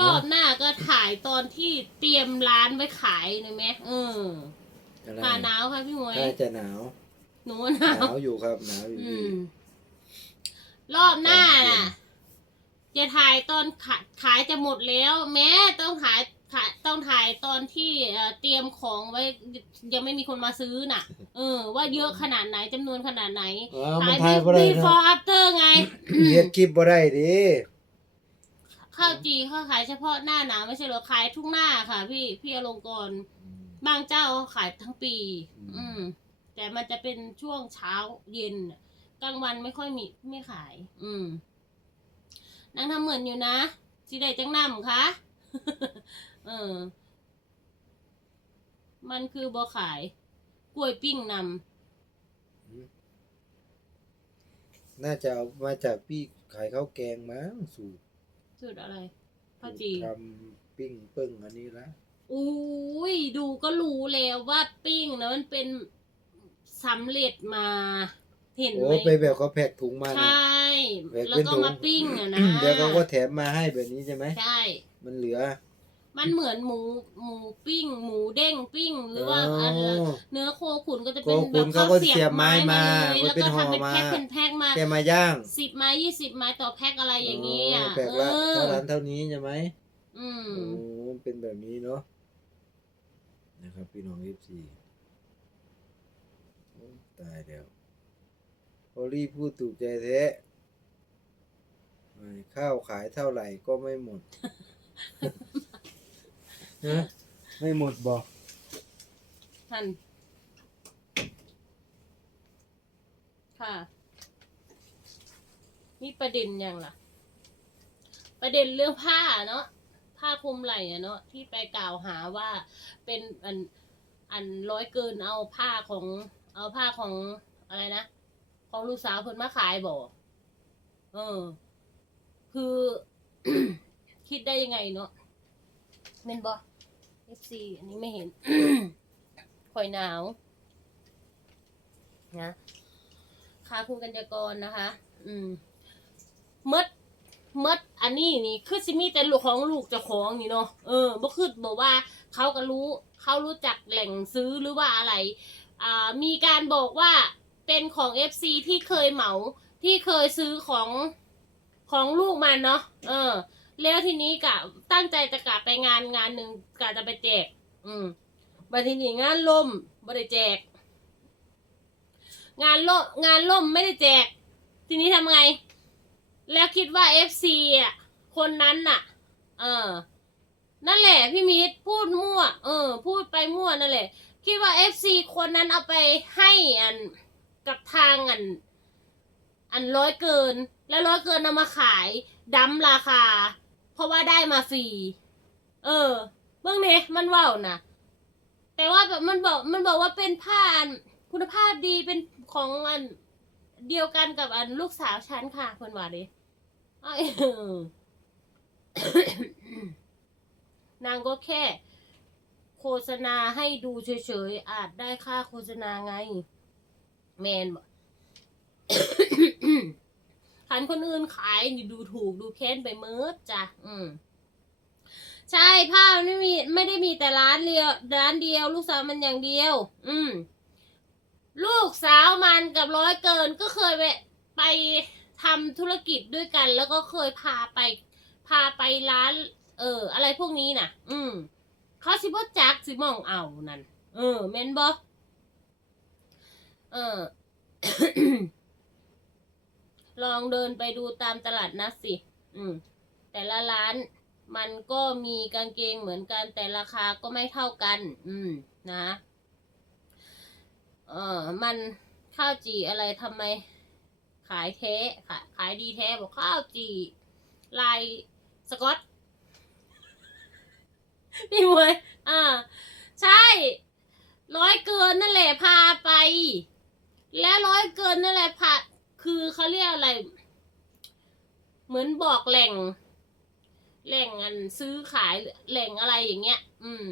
รอบหน้าก็ถ่ายตอนที่เตรียมร้านไว้ขายหน่อยไหมเอออะไรผ่าหนาวค่ะพี่หมวยน่าจะหนาว หนูหหนานาววอยู่ครับหนาวอยู่อืดี ม รอบหน้าน่ะ จะถ่ายตอนขายขายจะหมดแล้ว แม้ต้องขายขายต้องถ่ายตอนที่เอ่อเตรียมของไว้ยังไม่มีคนมาซื้อน่ะ เออ ว่าเยอะขนาดไหนจำนวนขนาดไหนอ๋อมันถ่ายทายบ่ได้เนาะ before after ไง เฮ็ดคลิปบ่ได้ดิ ข้าวจีเขาขายเฉพาะหน้าหนาวไม่ใช่เหรอขายทุกหน้าค่ะ พี่พี่อลงกรณ์บางเจ้าเขาขายทั้งปี อืม แต่มันจะเป็นช่วงเช้าเย็นน่ะกลางวันไม่ค่อยมีไม่ขาย อืมนางทำเหมือนอยู่นะสิได้จังนำคะเออ มันคือบ่ขาย กล้วยปิ้งนน่าจะเอามาจากพี่ขายข้าวแกงมั้งสูตรำ สูตรอะไรข้าวจีทำปิ้งปึ้งอันนี้ละอุ้ยดูก็รู้แล้วว่าปิ้งนะมันเป็นสำเร็จมา เห็นโอ้ไหมไปแบบเขาแพ็คถุงมาใชนะ่แบกแล้วเป็นก็ถุง มาปิ้งอะนะเดี๋ยวเขาก็แถมมาให้แบบนี้ใช่ไหม ใช่ มันเหลือ มันเหมือนหมูหมูปิ้ง หมูเด้งปิ้ง หรือว่าอ๋อออะไรเนื้อโคขุนก็จะเป็นโคขุแบบนเขาก็เสียบไม้มาเลยไว้แล้วเป็นก็ห่อทำเป็นมาแพ็คเป็นแพ็คมาแกมาย่างสิบไม้ยี่สิบไม้ต่อแพ็คอะไรอย่างนี้อะแพ็คเอละอเท่านั้นเท่านี้ใช่ไหมอืมโอ้เป็นแบบนี้เนาะนะครับพี่น้อง FC โอ้ตายแล้วพอลี่พูดถูกใจแท้ข้าวขายเท่าไหร่ก็ไม่หมด ฮะไม่หมดบอกท่านค่ะนี่ประเด็นยังล่ะ ประเด็นเรื่องผ้าเนาะผ้าคลุมไหล่อะเนาะที่ไปกล่าวหาว่าเป็นอันอันร้อยเกินเอาผ้าของ เอาผ้าของอะไรนะของลูกสาวเพิ่นมาขายบ่เออ คือ คิดได้ยังไงเนาะเมนบอ FC อันนี้ไม่เห็นคอยหนาวนะค่ะคุณกัญญากรนะคะ อืมมดมดอันนี้นี่คือสิมีแต่ลูกของลูกเจ้าของนี่เนาะเออบ่คือบอกว่าเขาก็รู้เขารู้จักแหล่งซื้อหรือว่าอะไร อ่า มีการบอกว่าเป็นของ FC ที่เคยเหมาที่เคยซื้อของของลูกมันเนาะเออ แล้วทีนี้กะตั้งใจจะกลับไปงานงานหนึ่งกะจะไปแจก อืมบัดทีนี้งานล่มไม่ได้แจก งานล่มงานล่มไม่ได้แจก ทีนี้ทำไง แล้วคิดว่าเอฟซีอะ คนนั้นน่ะ เออ นั่นแหละ พี่มิตรพูดมั่ว เออ พูดไปมั่วนั่นแหละ คิดว่าเอฟซีคนนั้นเอาไปให้อันกับทางอัน อันร้อยเกิน แล้วร้อยเกินเอามาขายดั้มราคา ราะว่าได้มาฟรี เออ เบื้องนี้มันว่าวนะแต่ว่าแบบมันบอกมันบอกว่าเป็นผ้าอันคุณภาพดีเป็นของอันเดียวกันกับอันลูกสาวฉันค่ะคนว่าดิออนางก็แค่ โฆษณาให้ดูเฉยๆ อาจได้ค่าโฆษณาไง แมนบอก ขันคนอื่นขายนี่ดูถูกดูแค้นไปเมิดจ้ะอืมใช่ผ้าไม่มีไม่ได้มีแต่ร้านเดียวร้านเดียว ลูกสาวมันอย่างเดียว อืมลูกสาวมันกับร้อยเกินก็เคยไปไปทำธุรกิจด้วยกัน แล้วก็เคยพาไป พาไปร้าน เออ อะไรพวกนี้น่ะ อืมเขาสิบ่จักสิมองเอานั่นเออแม่นบ่เออ ลองเดินไปดูตามตลาดนัดสิ อืม แต่ละร้านมันก็มีกางเกงเหมือนกันแต่ราคาก็ไม่เท่ากัน อืม นะ เออมันข้าวจีอะไรทำไม ขายแท้ขายขายดีแท้บอกข้าวจีลายสกอตพี่มวยอ่า ใช่ ร้อยเกินนั่นแหละพาไป และร้อยเกินนั่นแหละพา คือเขาเรียกอะไร เหมือนบอกแหล่ง แหล่งอันซื้อขายแหล่งอะไรอย่างเงี้ย อืม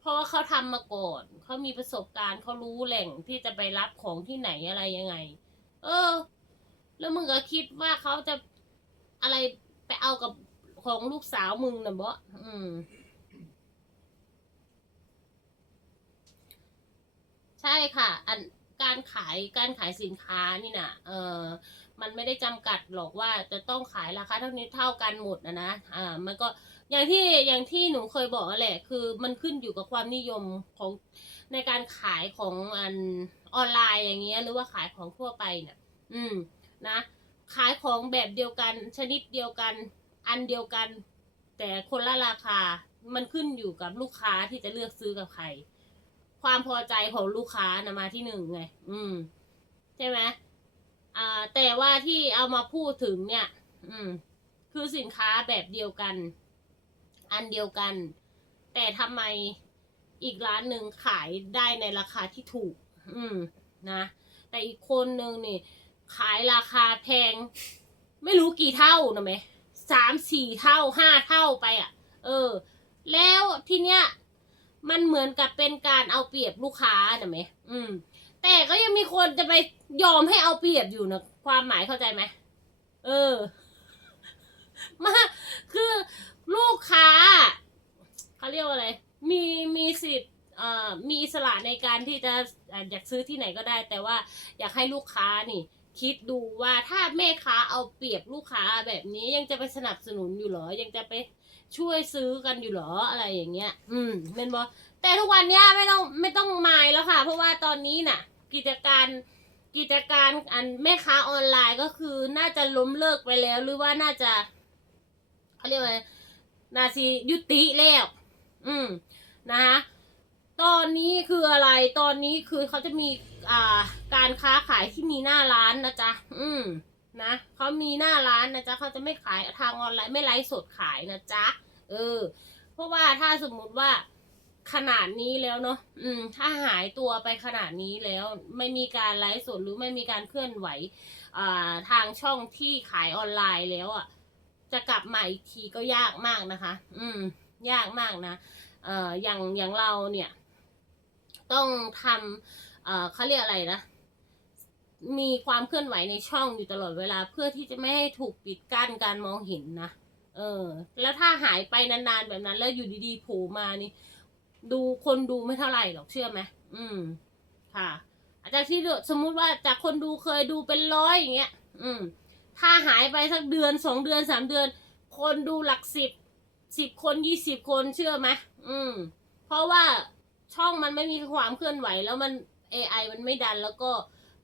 เพราะว่าเขาทำมาก่อนเขามีประสบการณ์เขารู้แหล่งที่จะไปรับของที่ไหนอะไรยังไง เออ แล้วมึงก็คิดว่าเขาจะอะไรไปเอากับของลูกสาวมึงนะบ่อืมใช่ค่ะ อัน การขายการขายสินค้านี่นะเออมันไม่ได้จำกัดหรอกว่าจะต้องขายราคาเท่านี้เท่ากันหมดนะนะอ่ามันก็อย่างที่อย่างที่หนูเคยบอกแหละ คือมันขึ้นอยู่กับความนิยมของในการขายของอันออนไลน์อย่างเงี้ยหรือว่าขายของทั่วไปเนี่ยอืมนะ ขายของแบบเดียวกัน ชนิดเดียวกัน อันเดียวกัน แต่คนละราคามันขึ้นอยู่กับลูกค้าที่จะเลือกซื้อกับใคร ความพอใจของลูกค้านะมาที่หนึ่งไง อืม ใช่ไหมอ่า แต่ว่าที่เอามาพูดถึงเนี่ย อืม คือสินค้าแบบเดียวกัน อันเดียวกัน แต่ทำไมอีกร้านหนึ่งขายได้ในราคาที่ถูก อืม นะ แต่อีกคนหนึ่งนี่ ขายราคาแพง ไม่รู้กี่เท่านะไหมสามสี่เท่าห้าเท่าไปอะ เออ แล้วทีเนี้ย มันเหมือนกับเป็นการเอาเปรียบลูกค้านะไหมอืม แต่ก็ยังมีคนจะไปยอมให้เอาเปรียบอยู่นะความหมายเข้าใจไหมเออ มาคือลูกค้าเขาเรียกว่าอะไร มีมีสิทธิ์เอ่อมีอิสระในการที่จะอะอยากซื้อที่ไหนก็ได้ แต่ว่าอยากให้ลูกค้านี่ คิดดูว่าถ้าแม่ค้าเอาเปรียบลูกค้าแบบนี้ยังจะไปสนับสนุนอยู่เหรอ ยังจะไป ช่วยซื้อกันอยู่เหรออะไรอย่างเงี้ย อืมเป็นบอแต่ทุกวันเนี้ยไม่ต้องไม่ต้องมายแล้วค่ะ เพราะว่าตอนนี้น่ะ กิจการกิจการอันแม่ค้าออนไลน์ก็คือน่าจะล้มเลิกไปแล้ว หรือว่าน่าจะเขาเรียกว่านาซียุติแล้ว อืมนะคะตอนนี้คืออะไรตอนนี้คือเขาจะมีอ่าการค้าขายที่มีหน้าร้านนะจ๊ะ อืม นะเขามีหน้าร้านนะจ๊ะเขาจะไม่ขายทางออนไลน์ไม่ไลฟ์สดขายนะจ๊ะเออ เพราะว่าถ้าสมมุติว่าขนาดนี้แล้วเนาะอืม ถ้าหายตัวไปขนาดนี้แล้ว ไม่มีการไลฟ์สดหรือไม่มีการเคลื่อนไหวอ่าทางช่องที่ขายออนไลน์แล้วอะ จะกลับมาอีกทีก็ยากมากนะคะ อืม ยากมากนะเอ่ออย่างอย่างเราเนี่ย ต้องทำเอ่อเขาเรียกอะไรนะ มีความเคลื่อนไหวในช่องอยู่ตลอดเวลาเพื่อที่จะไม่ให้ถูกปิดกั้นการมองเห็นนะ เออ แล้วถ้าหายไปนานๆแบบนั้น แล้วอยู่ดีๆโผล่มานี่ ดูคนดูไม่เท่าไหร่หรอกเชื่อไหมอืม ค่ะ อาจจะที่สมมุติว่าจากคนดูเคยดูเป็นร้อยอย่างเงี้ย อืม ถ้าหายไปสักเดือนสองเดือนสามเดือน คนดูหลักสิบสิบคนยี่สิบคนเชื่อไหมอืม เพราะว่าช่องมันไม่มีความเคลื่อนไหว แล้วมัน AI มันไม่ดันแล้วก็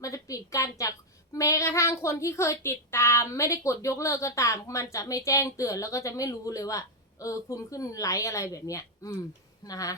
มันจะปิดกั้นจากแม้กระทั่งคนที่เคยติดตาม ไม่ได้กดยกเลิกก็ตาม มันจะไม่แจ้งเตือนแล้วก็จะไม่รู้เลยว่า เออ คุณขึ้นไลค์อะไรแบบเนี้ย อืมนะคะ